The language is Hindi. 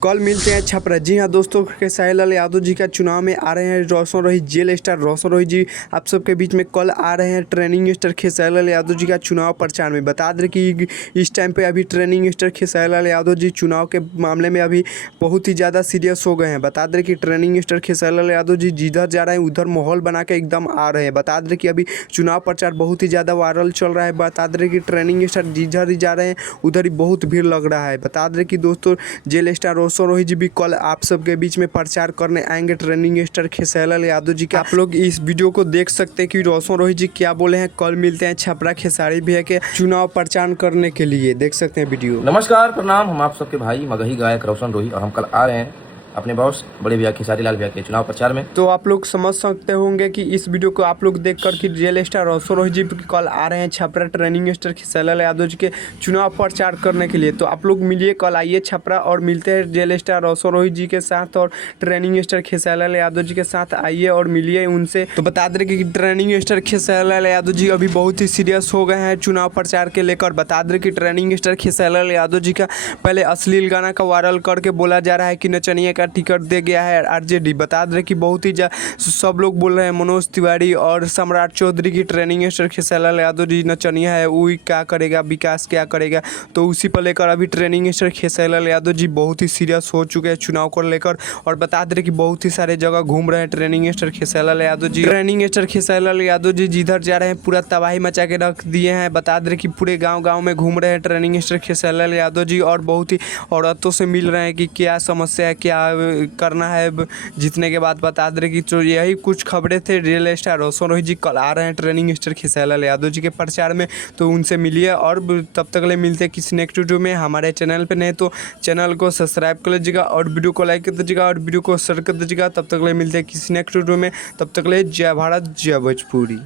कल मिलते हैं छपरा। जी हाँ दोस्तों, खेसारी लाल यादव जी का चुनाव में आ रहे हैं रोशन रोही, जेल स्टार रोशन रोही जी आप सबके बीच में कल आ रहे हैं ट्रेनिंग स्टार खेसारी लाल यादव जी का चुनाव प्रचार में। बता दें कि इस टाइम पे अभी ट्रेनिंग स्टार खेसारी लाल यादव जी चुनाव के मामले में अभी बहुत ही ज़्यादा सीरियस हो गए हैं। बता दें कि ट्रेनिंग स्टार खेसारी लाल यादव जी जिधर जा रहे हैं उधर माहौल बना के एकदम आ रहे हैं। बता दें कि अभी चुनाव प्रचार बहुत ही ज़्यादा वायरल चल रहा है। बता दें कि ट्रेनिंग स्टार जिधर ही जा रहे हैं उधर ही बहुत भीड़ लग रहा है। बता दें कि दोस्तों जेल स्टार रोशन रोही जी भी कल आप सबके बीच में प्रचार करने आएंगे ट्रेनिंग स्टार खेसारी लाल यादव जी का। आप लोग इस वीडियो को देख सकते हैं कि रोशन रोही जी क्या बोले हैं। कल मिलते हैं छपरा खेसारी भैया के चुनाव प्रचार करने के लिए, देख सकते हैं वीडियो। नमस्कार, प्रणाम। हम आप सबके भाई मगही गायक रोशन रोही और हम कल आ रहे हैं अपने बॉस बड़े भैया खेसारी लाल भैया के चुनाव प्रचार में। तो आप लोग समझ सकते होंगे कि इस वीडियो को आप लोग देखकर कि जेल स्टार रोशन रोही जी कल आ रहे हैं छपरा ट्रेनिंग स्टार खेसारी लाल यादव जी के चुनाव प्रचार करने के लिए। तो आप लोग मिलिए, कल आइए छपरा और मिलते हैं जेल स्टार रोशन रोही जी के साथ और ट्रेनिंग स्टार खेसारी लाल यादव जी के साथ आइए और मिलिए उनसे। तो बता दें कि ट्रेनिंग स्टार खेसारी लाल यादव जी अभी बहुत ही सीरियस हो गए हैं चुनाव प्रचार के लेकर। बता दें कि ट्रेनिंग स्टार खेसारी लाल यादव जी का पहले अश्लील गाना का वायरल करके बोला जा रहा है कि नचनिया का टिकट दे गया है आरजेडी। बता दें कि बहुत ही सब लोग बोल रहे हैं मनोज तिवारी और सम्राट चौधरी की ट्रेनिंग स्टार खेसारी लाल यादव जी नचनिया है, वो क्या करेगा, विकास क्या करेगा। तो उसी पर लेकर अभी ट्रेनिंग स्टार खेसारी लाल यादव जी बहुत ही सीरियस हो चुके हैं चुनाव को लेकर। और बता दें कि बहुत ही सारे जगह घूम रहे हैं training star Khesari Lal Yadav ji. Training star Khesari Lal Yadav ji जिधर जा रहे हैं पूरा तबाही मचा के रख दिए हैं। बता दें कि पूरे गाँव में घूम रहे हैं ट्रेनिंग स्टार खेसारी लाल यादव जी और बहुत ही औरतों से मिल रहे हैं कि क्या समस्या है, क्या करना है जीतने के बाद। बता दें कि तो यही कुछ खबरें थे। रियल स्टार रोशन रोही जी कल आ रहे हैं ट्रेनिंग स्टार खेसारी लाल यादव जी के प्रचार में, तो उनसे मिलिए। और तब तक ले मिलते हैं किसी नेक्स्ट वीडियो में। हमारे चैनल पे नहीं तो चैनल को सब्सक्राइब कर लीजिएगा और वीडियो को लाइक कर दीजिएगा और वीडियो को शेयर कर दीजिएगा। तब तक ले मिलते हैं किसी नेक्स्ट वीडियो में। तब तक ले जय भारत, जय भोजपुरी।